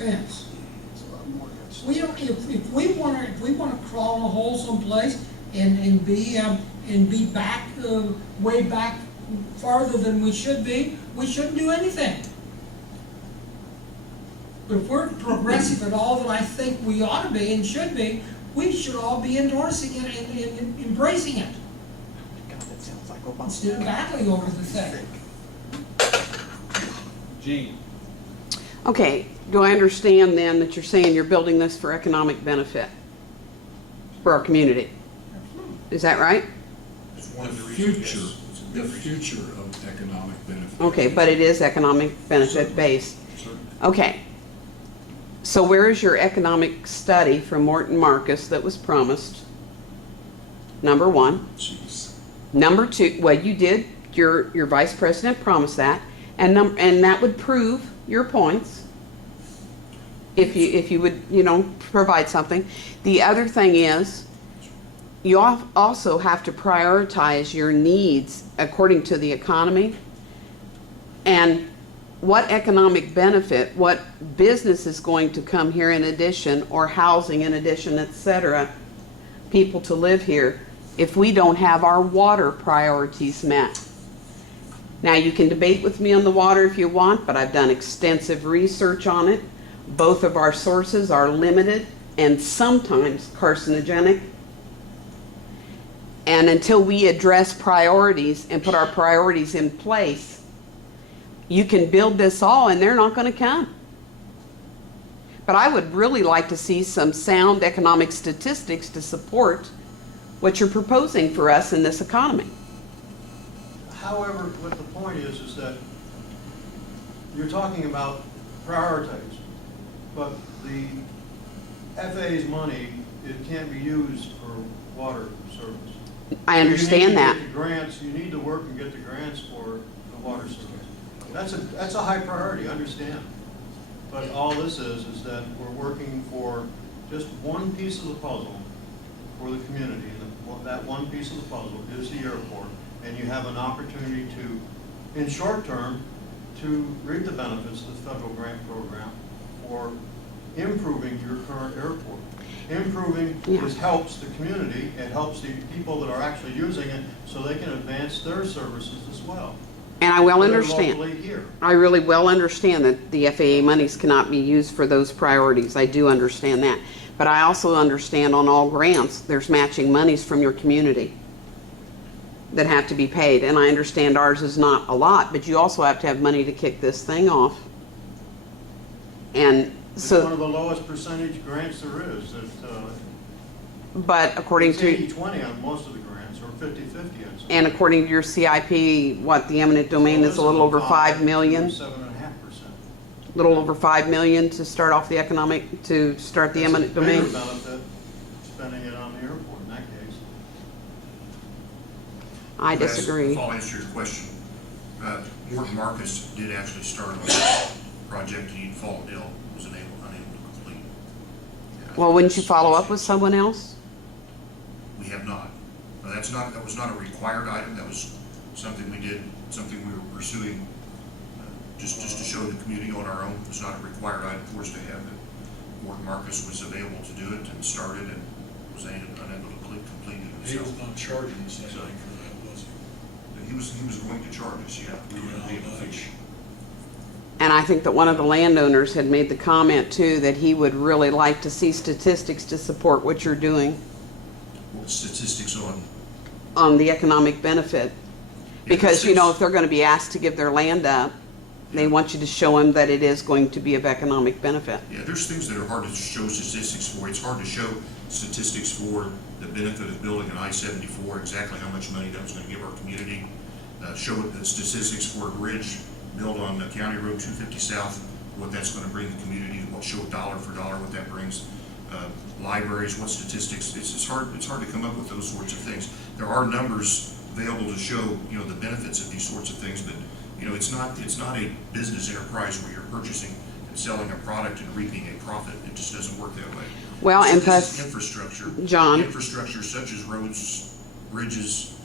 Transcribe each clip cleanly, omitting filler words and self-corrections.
expense. We don't, if we want to crawl in a hole someplace and be back way back farther than we should be, we shouldn't do anything. But if we're progressive at all that I think we ought to be and should be, we should all be endorsing it and embracing it. God, that sounds like Obama. Instead of battling over the thing. Gene. Okay, do I understand then that you're saying you're building this for economic benefit for our community? Is that right? It's one of the reasons, the future of economic benefit. Okay, but it is economic benefit based. Certainly. Okay. So where is your economic study from Morton Marcus that was promised? Number one. Jeez. Number two, well, you did. Your vice president promised that, and that would prove your points if you would, you know, provide something. The other thing is, you also have to prioritize your needs according to the economy and what economic benefit, what business is going to come here in addition, or housing in addition, etc., people to live here, if we don't have our water priorities met. Now, you can debate with me on the water if you want, but I've done extensive research on it. Both of our sources are limited and sometimes carcinogenic. And until we address priorities and put our priorities in place, you can build this all and they're not going to come. But I would really like to see some sound economic statistics to support what you're proposing for us in this economy. However, what the point is that you're talking about prioritize, but the FAA's money, it can't be used for water service. I understand that. You need to get the grants, you need to work and get the grants for the water service. That's a high priority, I understand. But all this is that we're working for just one piece of the puzzle for the community. And that one piece of the puzzle is the airport. And you have an opportunity to, in short term, to reap the benefits of the federal grant program for improving your current airport. Improving helps the community, it helps the people that are actually using it so they can advance their services as well. And I well They're understand. locally here. I really well understand that the FAA monies cannot be used for those priorities. I do understand that. But I also understand on all grants, there's matching monies from your community that have to be paid. And I understand ours is not a lot, but you also have to have money to kick this thing off. And It's so, one of the lowest percentage grants there is. but according It's to, 80-20 on most of the grants, or 50-50 on some. and according to your CIP, what, the eminent domain is a little over 5 million? 7.5%. Little over 5 million to start off the economic, to start the eminent domain? It's a bigger benefit spending it on the airport in that case. I disagree. If I'll answer your question. Morton Marcus did actually start on this project. He'd fallen ill, was unable to complete. Well, wouldn't you follow up with someone else? We have not. That was not a required item. That was something we did, something we were pursuing just to show the community on our own. It was not a required item for us to have it. Morton Marcus was available to do it and started and was unable to complete it He himself. was not charging us anything for that, was he? He was going to charge us, yeah. We were going to How much? And I think that one of the landowners had made the comment too that he would really like to see statistics to support what you're doing What statistics on the economic benefit. Because, you know, if they're going to be asked to give their land up, they want you to show them that it is going to be of economic benefit. Yeah, there's things that are hard to show statistics for. It's hard to show statistics for the benefit of building an I-74, exactly how much money that was going to give our community. Show the statistics for a bridge built on County Road 250 South, what that's going to bring the community. We'll show dollar for dollar what that brings. Libraries, what statistics. It's hard to come up with those sorts of things. There are numbers available to show, you know, the benefits of these sorts of things, but you know, it's not a business enterprise where you're purchasing and selling a product and reaping a profit. It just doesn't work that way. Well, So and this plus, is infrastructure. John. Infrastructure such as roads, bridges.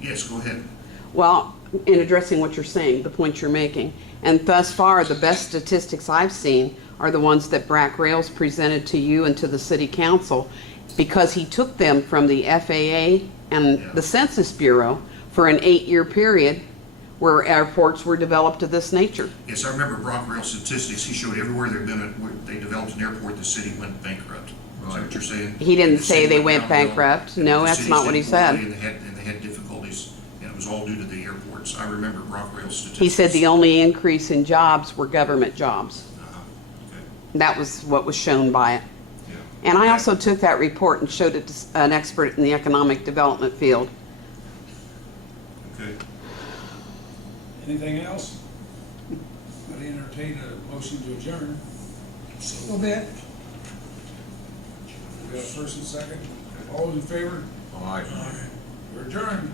Yes, go ahead. well, in addressing what you're saying, the point you're making, And thus far, the best statistics I've seen are the ones that Brack Rails presented to you and to the city council, because he took them from the FAA and the Census Bureau for an 8-year period where airports were developed of this nature. Yes, I remember Brock Rail statistics. He showed everywhere where they developed an airport, the city went bankrupt. Is that what you're saying? He didn't The say city they went downhill, bankrupt. and No, the that's cities not what he did poorly, said. And they had difficulties, and it was all due to the airports. I remember Brock Rail statistics. He said the only increase in jobs were government jobs. Okay, That was what was shown by it. yeah. And I also took that report and showed it to an expert in the economic development field. Okay. Anything else? I'd entertain a motion to adjourn. A little bit. We got a first and second. All those in favor? All right. We're adjourned.